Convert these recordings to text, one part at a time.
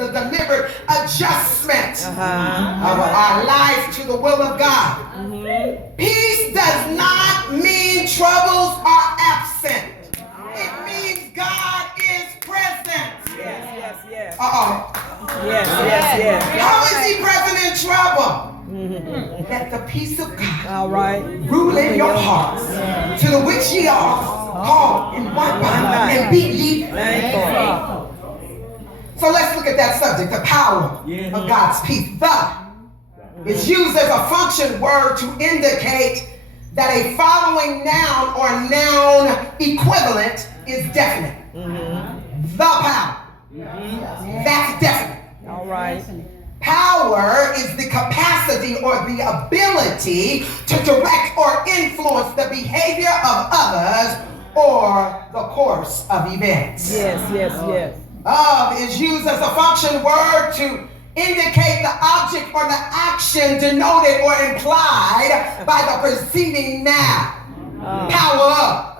the deliberate adjustment of our life to the will of God. Peace does not mean troubles are absent. It means God is present. Yes. Yes. How is he present in trouble? Let the peace of God rule in your hearts, to the which ye are called in one body, and be ye thankful. So let's look at that subject, the power of God's peace. The is used as a function word to indicate that a following noun or noun equivalent is definite. The power. That's definite. All right. Power is the capacity or the ability to direct or influence the behavior of others or the course of events. Yes. Of is used as a function word to indicate the object or the action denoted or implied by the preceding noun. Power of.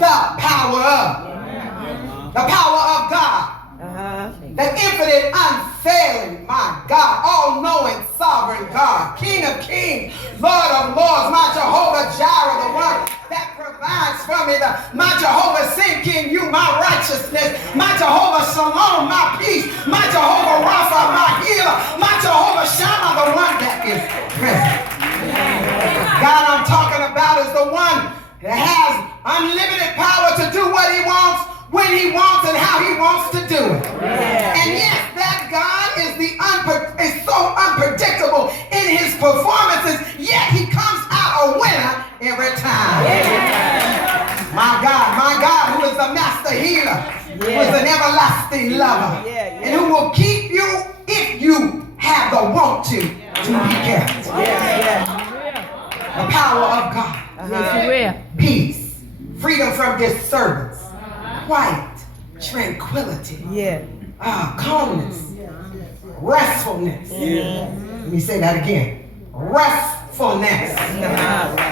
The power of. The power of God. The infinite, unfailing, my God, all-knowing, sovereign God, King of kings, Lord of lords, my Jehovah Jireh, the one that provides for me, my Jehovah Sinking, you, my righteousness, my Jehovah Shalom, my peace, my Jehovah Rapha, my healer, my Jehovah Shammah, the one that is present. God I'm talking about is the one that has unlimited power to do what he wants, when he wants, and how he wants to do it. And yes, that God is so unpredictable in his performances, yet he comes out a winner every time. My God, who is the master healer, who is an everlasting lover, and who will keep you if you have the want to be kept. The power of God. Peace, freedom from disturbance, quiet, tranquility, calmness, restfulness. Let me say that again. Restfulness.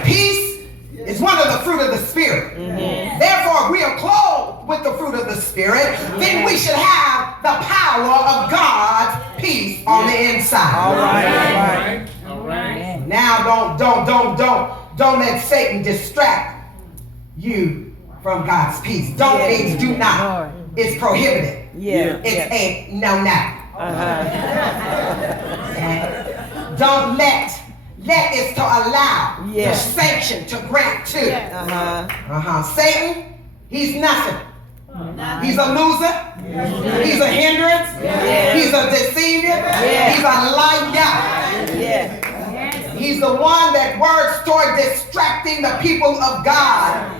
Peace is one of the fruit of the Spirit. Therefore, if we are clothed with the fruit of the Spirit, then we should have the power of God's peace on the inside. All right. Now, don't let Satan distract you from God's peace. Don't means do not. It's prohibited. It's a no. Don't let is to allow, to sanction, to grant to. Satan, he's nothing. He's a loser. He's a hindrance. He's a deceiver. He's a liar. He's the one that works toward distracting the people of God.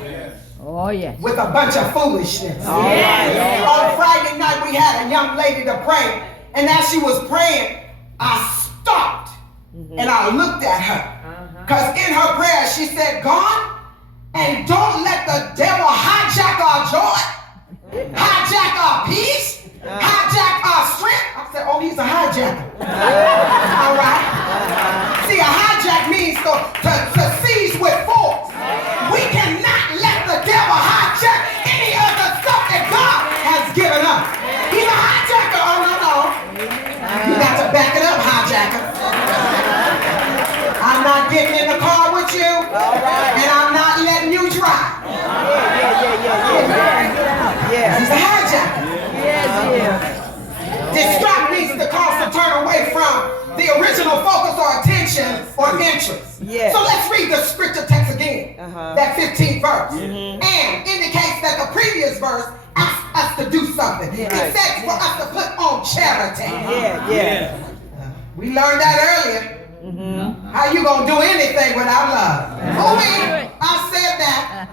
With a bunch of foolishness. On Friday night, we had a young lady to pray, and as she was praying, I stopped and I looked at her. Because in her prayer, she said, God, and don't let the devil hijack our joy, hijack our peace, hijack our strength. I said, oh, he's a hijacker. All right. See, a hijack means to seize with force. We cannot let the devil hijack any of the stuff that God has given us. He's a hijacker. Oh, no. You got to back it up, hijacker. I'm not getting in the car with you, and I'm not letting you drive. He's a hijacker. Distract means to cause to turn away from the original focus or attention or interest. So let's read the scripture text again, that 15th verse, and indicates that the previous verse asks us to do something. It says for us to put on charity. We learned that earlier. How you gonna do anything without love? I said that.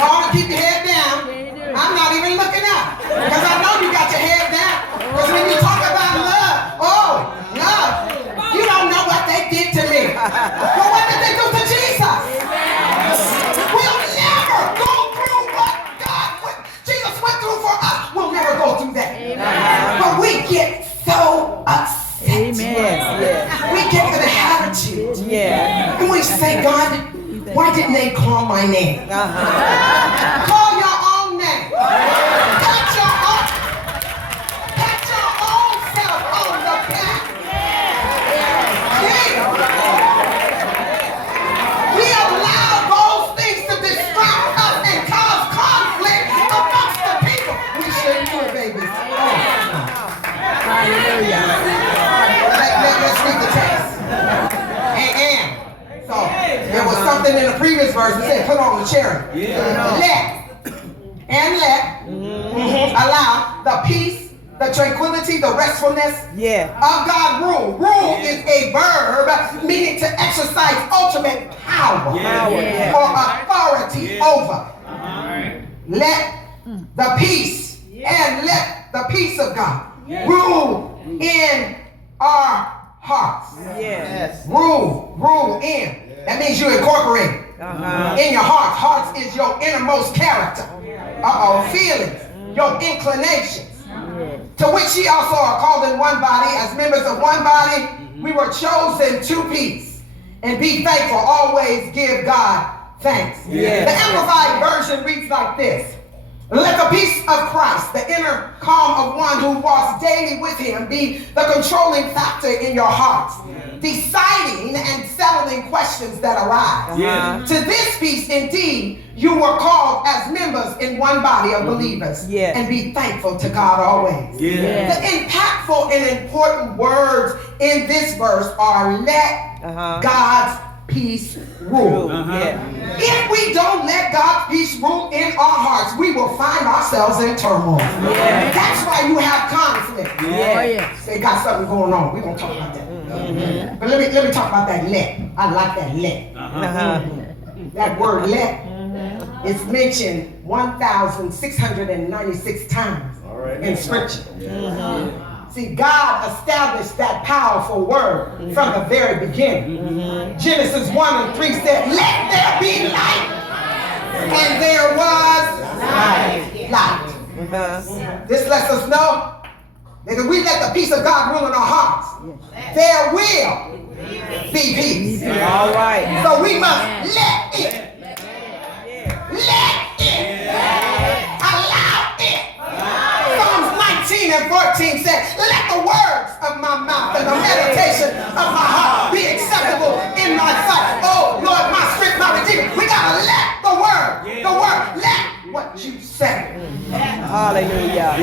Y'all keep your head down. I'm not even looking up because I know you got your head down. Because when you talk about love, love, you don't know what they did to me. But what did they do to Jesus? We'll never go through what Jesus went through for us. We'll never go through that. But we get so upset. We get to the attitude. And we say, God, why didn't they call my name? Call your own name. Catch your own Let's read the text. And. So there was something in the previous verse that said, put on the cherry. Allow the peace, the tranquility, the restfulness of God rule. Rule is a verb meaning to exercise ultimate power or authority over. Let the peace and let the peace of God rule in our hearts. Rule in. That means you incorporate in your heart. Hearts is your innermost character. Feelings, your inclinations. To which ye also are called in one body. As members of one body, we were chosen to peace. And be thankful. Always give God thanks. The Amplified Version reads like this. Let the peace of Christ, the inner calm of one who walks daily with him, be the controlling factor in your hearts, deciding and settling questions that arise. To this peace, indeed, you were called as members in one body of believers, and be thankful to God always. The impactful and important words in this verse are let God's peace rule. If we don't let God's peace rule in our hearts, we will find ourselves in turmoil. That's why you have conflict. They got something going on. We're going to talk about that. But let me talk about that let. I like that let. That word let is mentioned 1,696 times in Scripture. See, God established that powerful word from the very beginning. Genesis 1 and 3 said, let there be light. And there was light. This lets us know that if we let the peace of God rule in our hearts, there will be peace. All right. So we must let it. Let it. Allow it. Psalms 19 and 14 said, let the words of my mouth and the meditation of my heart be acceptable in my sight. Oh, Lord, my strength, my redeemer. We got to let the word, let what you say. Hallelujah.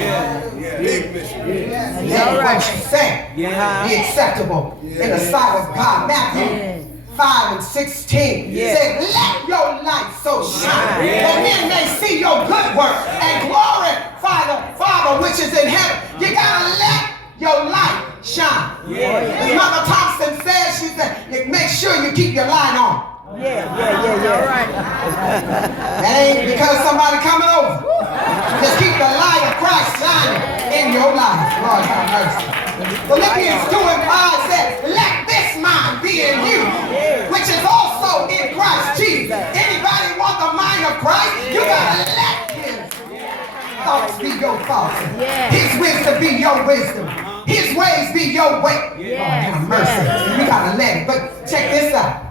Let what you say be acceptable in the sight of God. Matthew 5 and 16 said, let your light so shine that men may see your good work and glorify the Father which is in heaven. You gotta let your light shine. As Mother Thompson says, she said, make sure you keep your light on. That ain't because somebody coming over. Just keep the light of Christ shining in your life. Lord have mercy. Philippians 2 and 5 says, let this mind be in you, which is also in Christ Jesus. Anybody want the mind of Christ? You gotta let his thoughts be your thoughts. His wisdom be your wisdom. His ways be your way. Lord have mercy. We gotta let it. But check this out.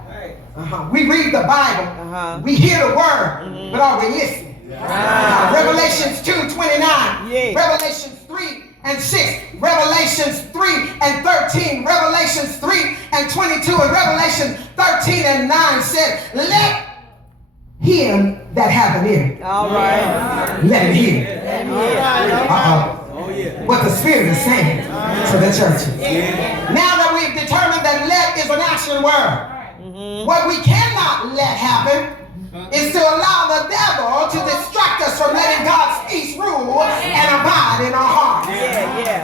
We read the Bible, we hear the word, but are we listening? Revelations 2:29, Revelations 3 and 6, Revelations 3 and 13, Revelations 3 and 22, and Revelation 13 and 9 said, let him that hath an ear, let him hear. What the Spirit is saying to the church. Now that we've determined that let is an action word, what we cannot let happen is to allow the devil to distract us from letting God's peace rule and abide in our hearts.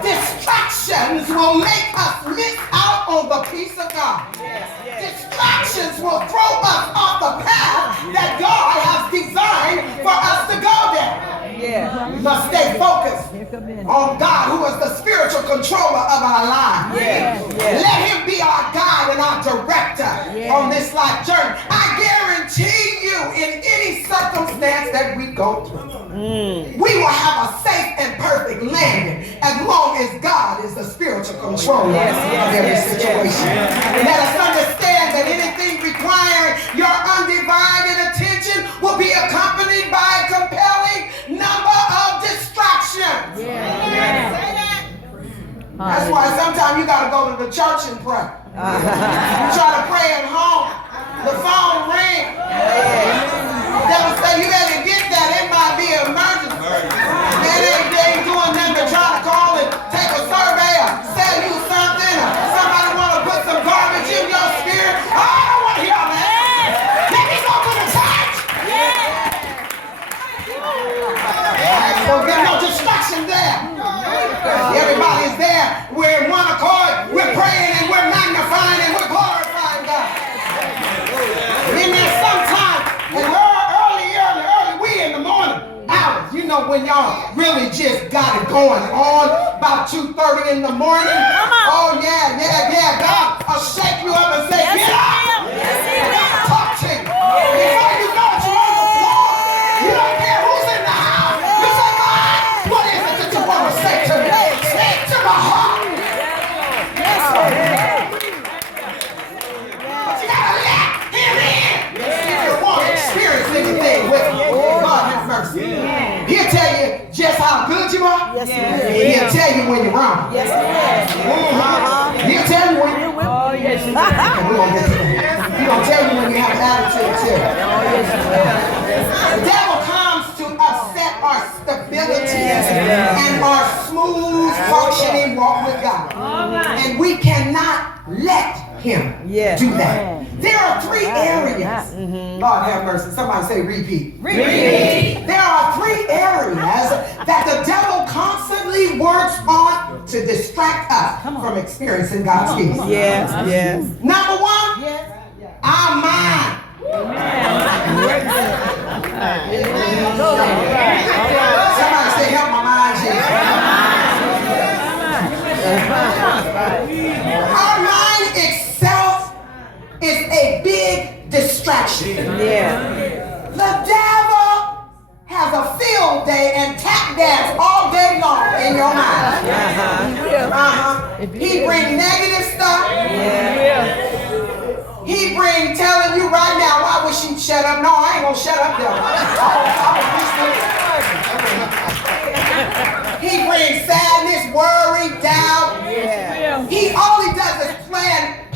Distractions will make us miss out on the peace of God. Distractions will throw us off the path that God has designed for us to go down. We must stay focused on God, who is the spiritual controller of our lives. Let him be our guide and our director on this life journey. I guarantee you, in any circumstance that we go through, we will have a safe and perfect landing as long as God is the spiritual controller of every situation. Let us understand that anything requiring your undivided attention will be accompanied by a compelling number of distractions. That's why sometimes you got to go to the church and pray. You try to pray at home, the phone rings. Devil say, you better get that. It might be an emergency. They ain't doing nothing but trying to call and take a survey or we're in one accord, we're praying and we're magnifying and we're glorifying God. And then sometimes, early, we in the morning hours, you know, when y'all really just got it going on, about 2:30 in the morning. Oh yeah, God will shake you up and say, get up. I gotta talk to you. Before you know it, you're on the floor. You don't care who's in the house. You say, God, what is it that you want to say to me? Say it to my heart. But you gotta let him in. If you want to experience anything with him, God have mercy. He'll tell you just how good you are. Yes, And he'll tell you when you're wrong. Yes, He'll tell you when you're wrong. Oh, yes, you will. We're going to get to that. He's going to tell you when you have an attitude too. The devil comes to upset our stability and our smooth functioning walk with God. And we cannot let him do that. There are 3 areas. Lord have mercy. Somebody say repeat. Repeat. There are 3 areas that the devil constantly works on to distract us from experiencing God's peace. Yes. Number 1, our mind. Somebody say help my mind, Our mind itself is a big distraction. The devil has a field day and tap dance all day long in your mind. He bring negative stuff. He bring telling you right now, why would she shut up? No, I ain't gonna shut up there. He brings sadness, worry, doubt. All he does is plant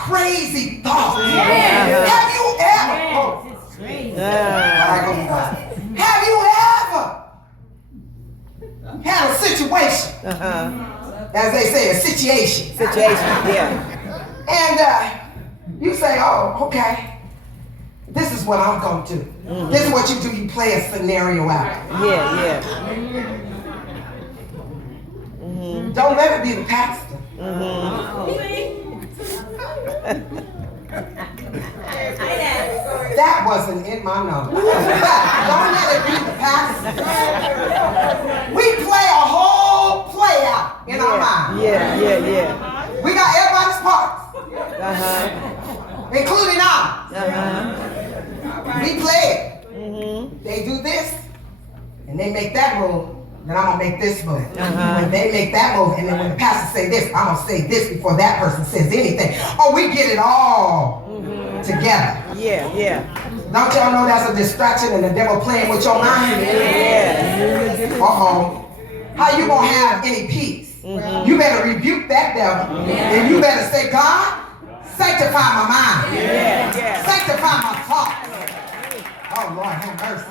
crazy thoughts. Have you ever? Have you ever had a situation? As they say, a situation. And you say, oh, okay. This is what I'm going to do. This is what you do. You play a scenario out. Don't let it be the pastor. That wasn't in my notes. Don't let it be the pastor. We play a whole play out in our mind. We got everybody's parts, including ours. We play it. They do this, and they make that move. Then I'm gonna make this move. When they make that move, and then when the pastor say this, I'm gonna say this before that person says anything. Oh, we get it all together. Don't y'all know that's a distraction and the devil playing with your mind? How you gonna have any peace? You better rebuke that devil, and you better say, God, sanctify my mind. Sanctify my thoughts. Oh Lord, have mercy.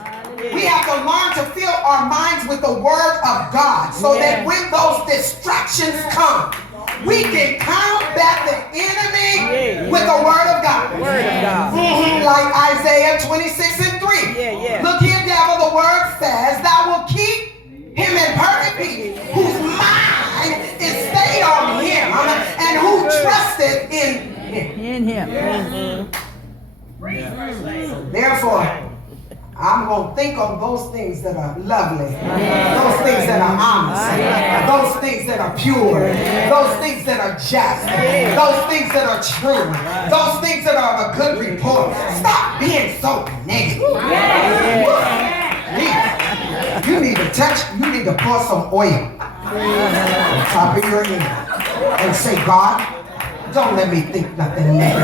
We have to learn to fill our minds with the word of God so that when those distractions come, we can combat the enemy with the word of God. Like Isaiah 26:3. Look here, devil, the word says, thou will keep him in perfect peace, whose mind is stayed on him and who trusted in him. Therefore, I'm going to think on those things that are lovely, those things that are honest, those things that are pure, those things that are just, those things that are true, those things that are of a good report. Stop being so negative. You need to you need to pour some oil on top of your head and say, God, don't let me think nothing negative.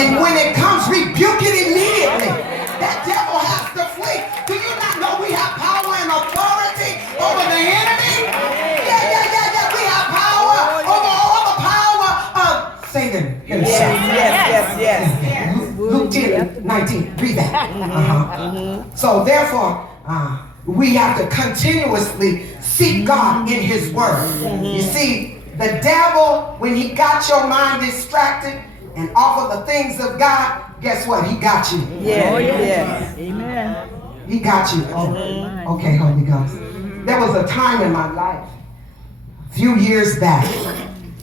And when it comes, rebuke it immediately. That devil has to flee. Do you not know we have power and authority over the enemy? We have power over all the power of Satan himself. Luke 10:19. Read that. So therefore, we have to continuously seek God in his word. You see, the devil, when he got your mind distracted and off of the things of God, guess what? He got you. Amen. He got you. Okay, Holy Ghost. There was a time in my life, a few years back.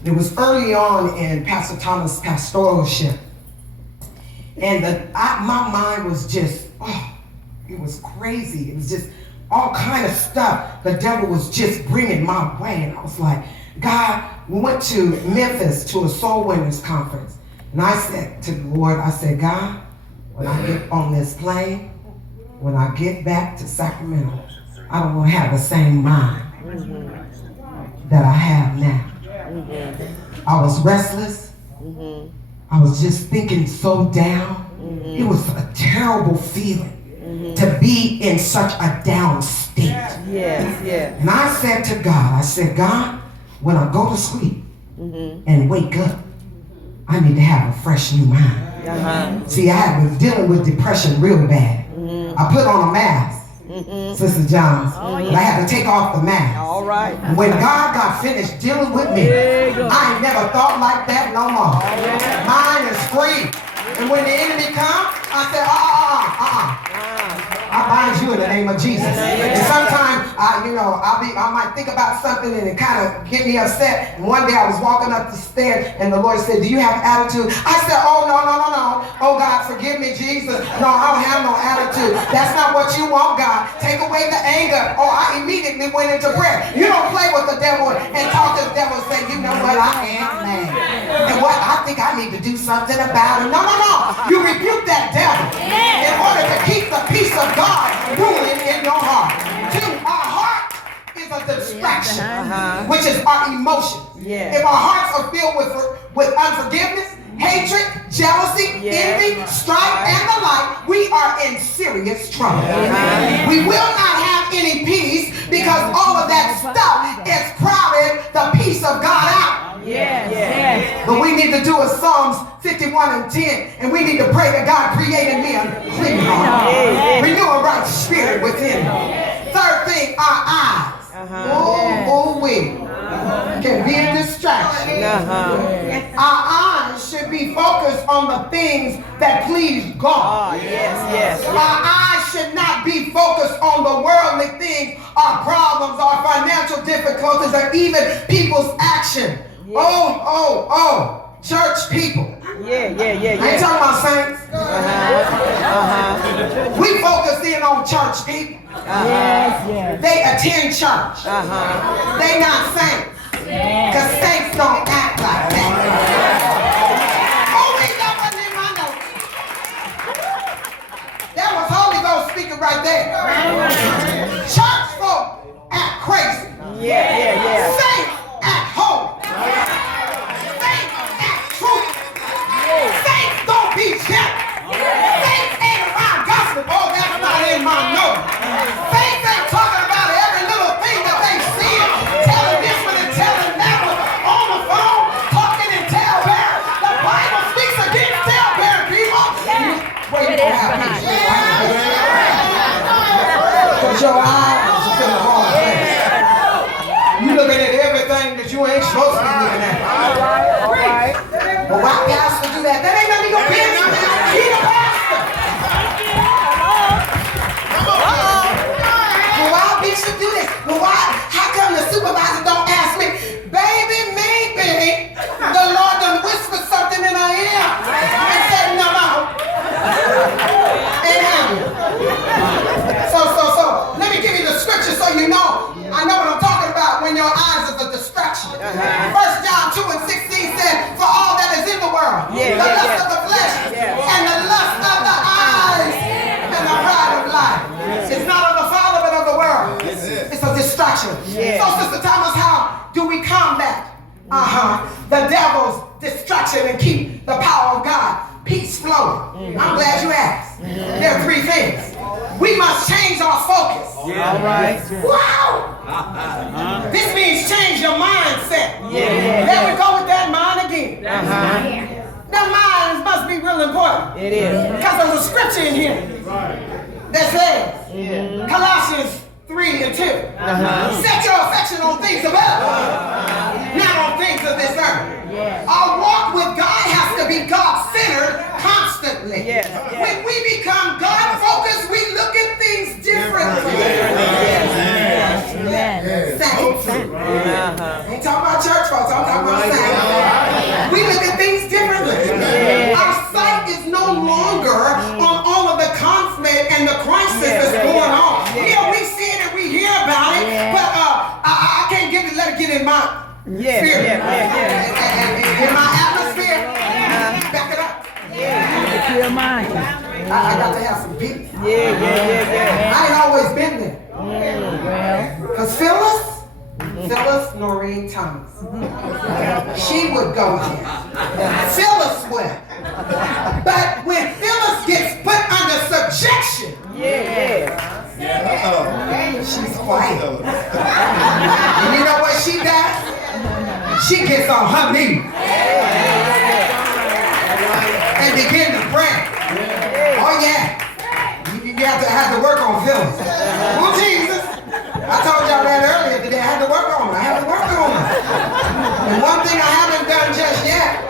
It was early on in Pastor Thomas' pastoralship. And my mind was just, it was crazy. It was just all kind of stuff the devil was just bringing my way. And I was like, God, we went to Memphis to a soul winners conference. And I said to the Lord, I said, God, when I get on this plane, when I get back to Sacramento, I don't want to have the same mind that I have now. I was restless. I was just thinking so down. It was a terrible feeling to be in such a down state. And I said to God, I said, God, when I go to sleep and wake up, I need to have a fresh new mind. See, I was dealing with depression real bad. I put on a mask, Sister John, but I had to take off the mask. All right. When God got finished dealing with me, I ain't never thought like that no more. Mine is free. And when the enemy comes, I say, I bind you in the name of Jesus. And sometimes, I might think about something and it kind of get me upset. And one day I was walking up the stairs and the Lord said, do you have attitude? I said, oh, no. Oh, God, forgive me, Jesus. No, I don't have no attitude. That's not what you want, God. Take away the anger. Oh, I immediately went into prayer. You don't play with the devil and talk to the devil and say, you know what, I am mad. And what, I think I need to do something about it. No. You rebuke that devil in order to keep the peace of God ruling in your heart. Two, our heart is a distraction, which is our emotions. If our hearts are filled with unforgiveness, hatred, jealousy, envy, strife, and the like, we are in serious trouble. We will not have any peace because all of that stuff is crowded the peace of God out. But we need to do a Psalms 51:10, and we need to pray that God created me a clean heart, renew a right spirit within me. Third thing, our eyes. We can be a distraction. Our eyes should be focused on the things that please God. Our eyes should not be focused on the worldly things, our problems, our financial difficulties, or even people's action. Church people. I ain't talking about saints. We focus in on church people. They attend church. They not saints. Because saints don't act like that. That wasn't in my notes. That was Holy Ghost speaking right there. Church folk act crazy. Saints act holy. Saints act true. Saints don't be jealous. Saints ain't around gossip. Oh, that's not in my notes. Saints ain't talking about every little thing that they see, telling this one and telling that one on the phone, talking in talebearer. The Bible speaks against talebearer people. Where you gonna have peace? Put your eyes in the wrong place. You looking at everything that you ain't supposed to be looking at. All right. But why pastor do that? That ain't none of your business. He's a pastor. Well, why bishop do this? Well, why? How come the supervisor don't ask me? Baby, maybe the Lord done whispered something in our ear and said, no. Ain't happening. So, let me give you the scripture so you know. I know what I'm talking about when your eyes is a distraction. 1 John 2:16 said, for all that is in the world, the lust of the flesh and the lust of the eyes and the pride of life. It's not of the Father but of the world. It's a distraction. So, Sister Thomas, how do we combat the devil's distraction and keep the power of God, peace flowing? I'm glad you asked. There are three things. We must change our focus. All right. Wow! This means change your mindset. There we go with that mind again. The mind must be real important. It is. Because there's a scripture in here that says, Colossians 3:2. Set your affection on things above, not on things of this earth. Our walk with God has to be God-centered constantly. When we become God-focused, we look at things differently. Saints. Ain't talking I'm saying? We look at things differently. Our sight is no longer on all of the conflict and the crisis that's going on. Yeah, we see it and we hear about it, but I can't let it get in my spirit. In my atmosphere. Back it up. Clear mind. I got to have some peace. Yeah. I ain't always been there. Well. Because Phyllis Noreen Thomas, she would go there. Phyllis would. But when Phyllis gets put under subjection, she's quiet. And you know what she does? She gets on her knees and begin to pray. Oh yeah. You have to work on Phyllis. Oh Jesus. I told y'all that earlier today. I had to work on her. And one thing I haven't done just yet,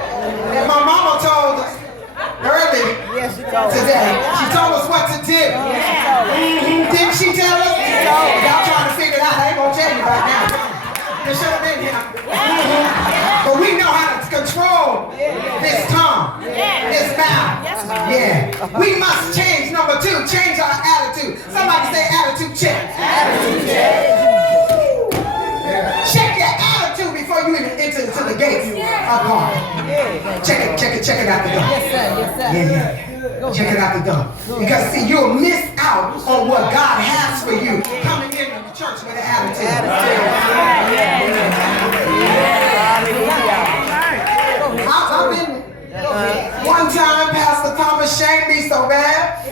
that my mama told us earlier today. She told us what to do. Didn't she tell us? Y'all trying to figure it out. I ain't gonna tell you right now. It should have been here. But we know how to control this tongue, this mouth. Yeah. We must change. Number 2, change our attitude. Somebody say attitude check. Check your attitude before you even enter into the gates of God. Check it out the door. Check it out the door. Because see, you'll miss out on what God has for you coming into the church with an attitude. I've been one time Pastor Thomas shamed me so bad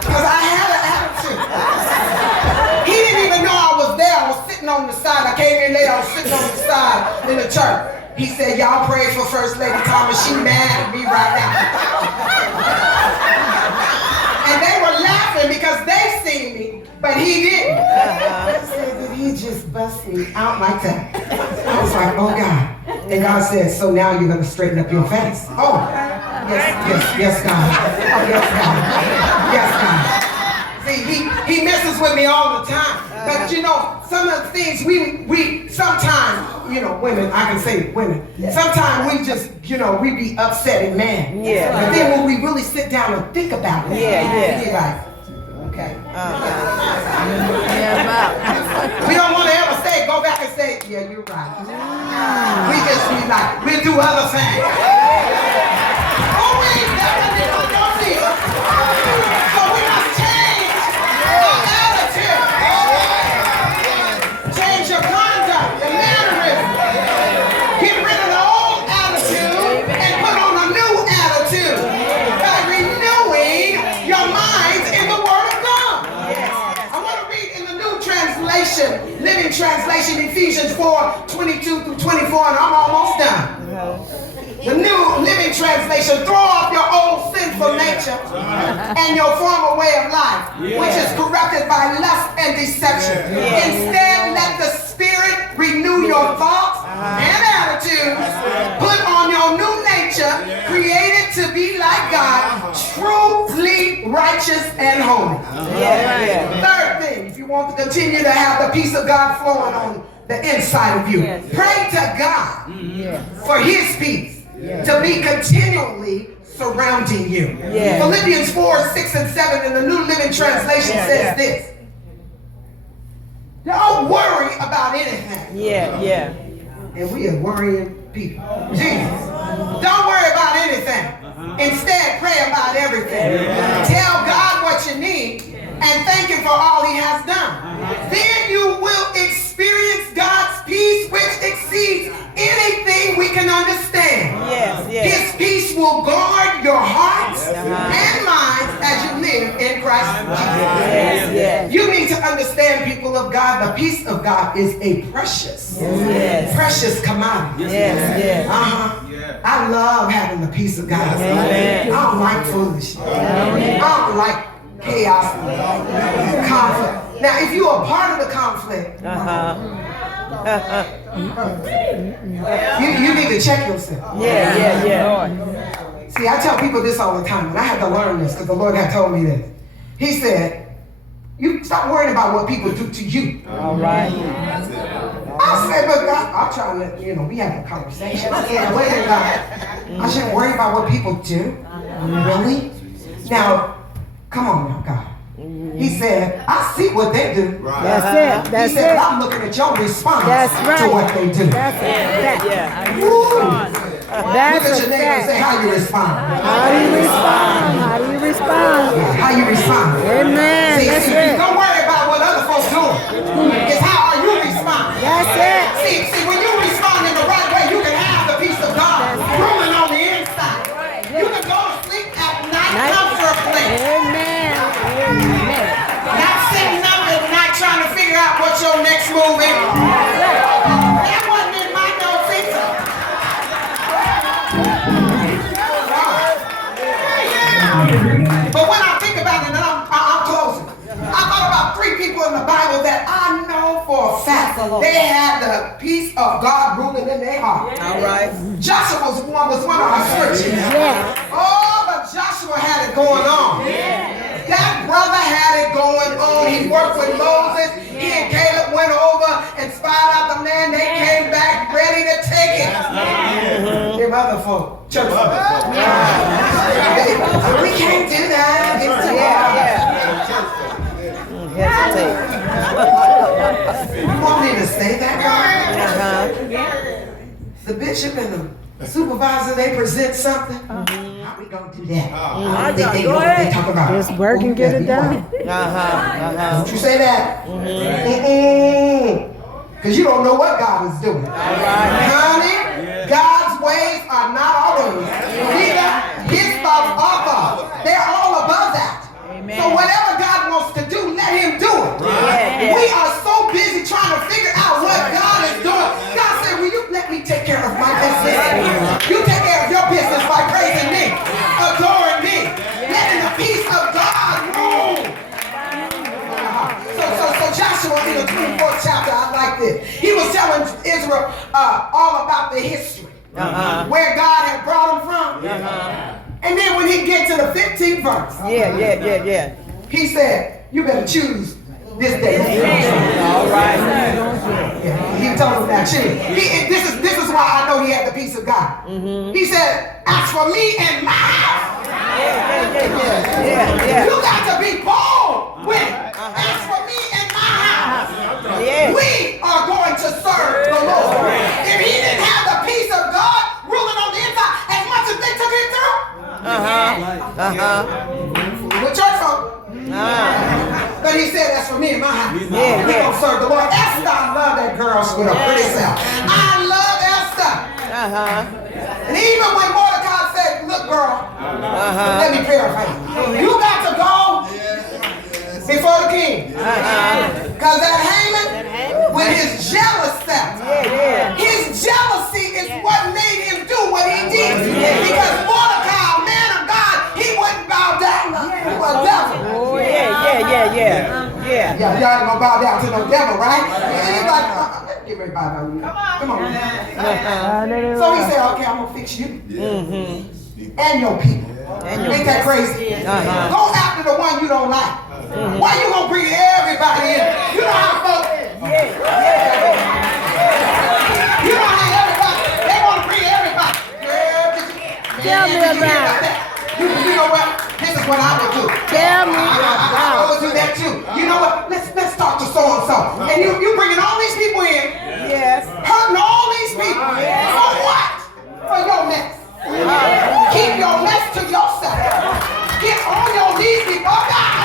because I had an attitude. He didn't even know I was there. I was sitting on the side. I came in late. I was sitting on the side in the church. He said, y'all pray for First Lady Thomas. She mad at me right now. And they were laughing because they seen me, but he didn't. They said that he just bust me out like that. I was like, oh God. And God said, so now you're going to straighten up your face. Oh, yes, God. Yes, God. See, he messes with me all the time. But you know, some of the things we sometimes, you know, women, I can say women, sometimes we just, you know, we be upsetting man. But then when we really sit down and think about it, we be like, okay. We don't want to ever say, go back and say, yeah, you're right. We just be like, we'll do other things. Oh, wait, don't see it. So we must change our attitude. Change your conduct, your mannerism. Get rid of the old attitude and put on a new attitude by renewing your minds in the Word of God. I want to read in the New Translation, Living Translation, Ephesians 4:22-24, and I'm almost done. The New Living Translation, throw off your old sinful nature and your former way of life, which is corrupted by lust and deception. Instead, let the Spirit renew your thoughts and attitudes. Put on your new nature, created to be like God, truly righteous and holy. Third thing, if you want to continue to have the peace of God flowing on the inside of you, pray to God for His peace to be continually surrounding you. Philippians 4:6-7 in the New Living Translation says this. Don't worry about anything. And we are worrying people. Jesus. Don't worry about anything. Instead, pray about everything. Tell God what you need and thank Him for all He has done. Then you will experience God's peace, which exceeds anything we can understand. His peace will guard your hearts and minds as you live in Christ Jesus. You need to understand, people of God, the peace of God is a precious commodity. I love having the peace of God. I don't like foolishness. I don't like chaos and conflict. Now, if you are part of the conflict, you need to check yourself. See, I tell people this all the time, and I had to learn this because the Lord had told me this. He said, you stop worrying about what people do to you. I I said, but God, I'm trying to, we having a conversation. And wait a minute, God. I shouldn't worry about what people do. Really? Now, come on now, God. He said, I see what they do. Right. That's it. That's he said, it. I'm looking at your response right. to what they do. That's it. Yeah. That's look at your neighbor and say, how you respond? How do you respond? How do you respond? How you respond? Amen. See, don't worry about what other folks doing. It's how are you responding. That's it. See, when you respond in the right way, you can have the peace of God ruling on the inside. You can go to sleep at night comfortably. Amen. Amen. Not sitting up at night trying to figure out what your next move is. That wasn't in my notes either. But when I think about it, and I'm closing, I thought about 3 people in the Bible that I know for a fact they had the peace of God ruling in their heart. All right. Joshua was one of our scriptures. Yeah. Oh, but Joshua had it going on. That brother had it going on. He worked with Moses. He and Caleb went over and spied out the land. They came back ready to take it. Them other folk, church folk. We can't do that. It's too hard. You want me to say that, God? The bishop and the supervisor, they present something. How we gonna do that? I don't think they know what they talk about. Just work and get it done. Don't you say that? Because you don't know what God is doing. Honey, God's ways are not our ways. Neither his thoughts are thoughts. They're all above that. Amen. So whatever God wants to do, let him do it. We are so busy trying to figure out what God is doing. God said, will you let me take care of my business? You take care of your business by praising me, adoring me, letting the peace of God rule. So Joshua in the 24th chapter, I like this. He was telling Israel all about the history, where God had brought them from. And then when he get to the 15th verse, he said, you better choose this day. All right. Yeah, he told them that choose. This is why I know he had the peace of God. He said, as for me and my house, you got to be bold with it. As for me and my house, we are going to serve the Lord. If he didn't have the peace of God ruling on the inside, as much as they took it through, with church folk. But he said, that's for me and my house. We're going to serve the Lord. Esther, I love that girl with her pretty self. I love Esther. And even when Mordecai said, look, girl, let me paraphrase. You got to go before the king. Because that Haman, with his jealous self, his jealousy is what made him do what he did. Because Mordecai, a man of God, he wouldn't bow down to a devil. Yeah, y'all ain't gonna bow down to no devil, right? And he's like, get ready to bow down. Come on, man. So he said, okay, I'm gonna fix you. And your people. Ain't that crazy? Go after the one you don't like. Why you gonna bring everybody in? You know how folks. You know how everybody, they wanna bring everybody. Tell me about it. You know what? This is what I would do. Tell me I would do that too. You know what? Let's talk to so and so. And you bringing all these people in. Hurting all these people. For what? For your mess. Keep your mess to yourself. Get on your knees before God.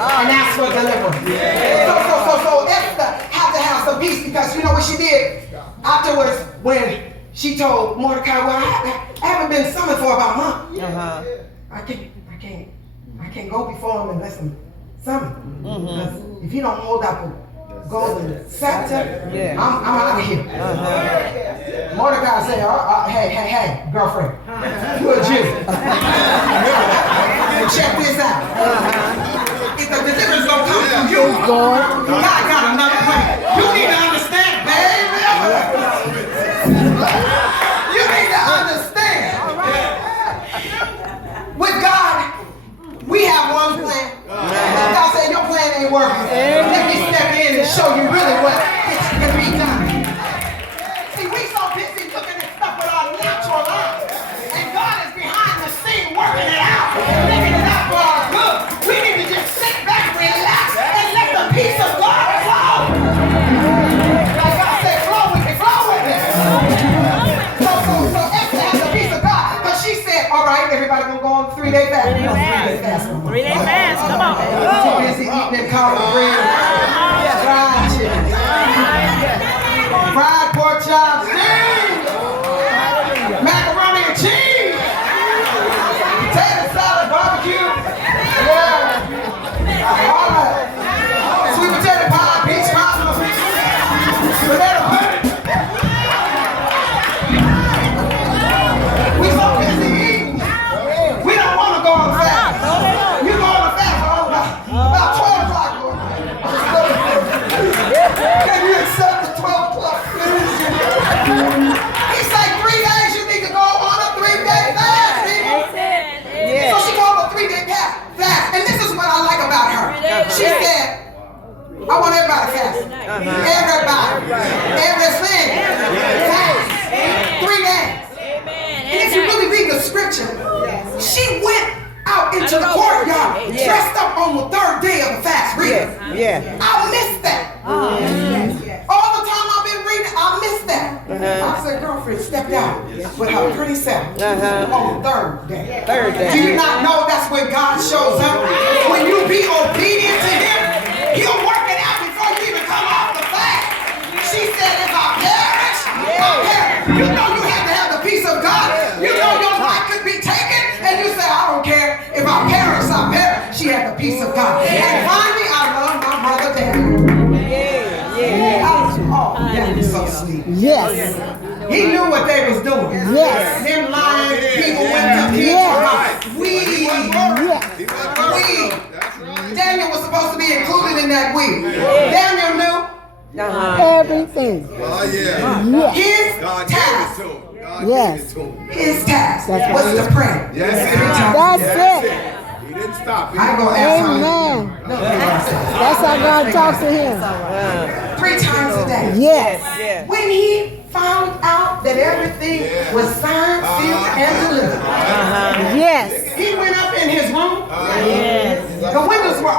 And ask for deliverance. So Esther had to have some peace because you know what she did afterwards when she told Mordecai, well, I haven't been summoned for about a month. I can't go before him unless I'm summoned. Because if you don't hold up a golden scepter, I'm out of here. Mordecai said, hey, girlfriend, you're a Jew. Check this out. If the deliverance don't come from you, God got another plan. You need to understand, baby. You need to understand. With God, we have one plan. God said, your plan ain't working. Let me step in and show you really what But that'll hurt. We're so busy eating. We don't want to go on a fast. You go on a fast about 12 o'clock. Can you accept the 12 o'clock? He said 3 days you need to go on a 3-day fast, people. So she go on a 3-day fast. And this is what I like about her. She said, I want everybody to fast. Everybody. Everything. Fast. 3 days. And if you really read the scripture, she went out into the courtyard dressed up on the 3rd day of the fast. Read it. I missed that. All the time I've been reading, I missed that. I said, girlfriend stepped out with her pretty self on the 3rd day. Do you not know that's when God shows up? When you be obedient to Him, He'll work it out before you even come off the fast. She said, if I perish, I perish. You know you have to have the peace of God. You know your life could be taken, and you say, I don't care. If I perish, I perish. She had the peace of God. And finally, I love my brother Daniel. Daniel's so sweet. Yes. He knew what they was doing. Yes. Them lying people went to weed. Weed. Daniel was supposed to be included in that weed. Daniel knew. Everything. His task. Yes. His task was to pray. That's it. He didn't stop. I ain't gonna ask him. Amen. That's how God talks to him. 3 times a day. Yes. When he found out that everything was signed, sealed, and delivered, Yes. he went up in his room. The windows were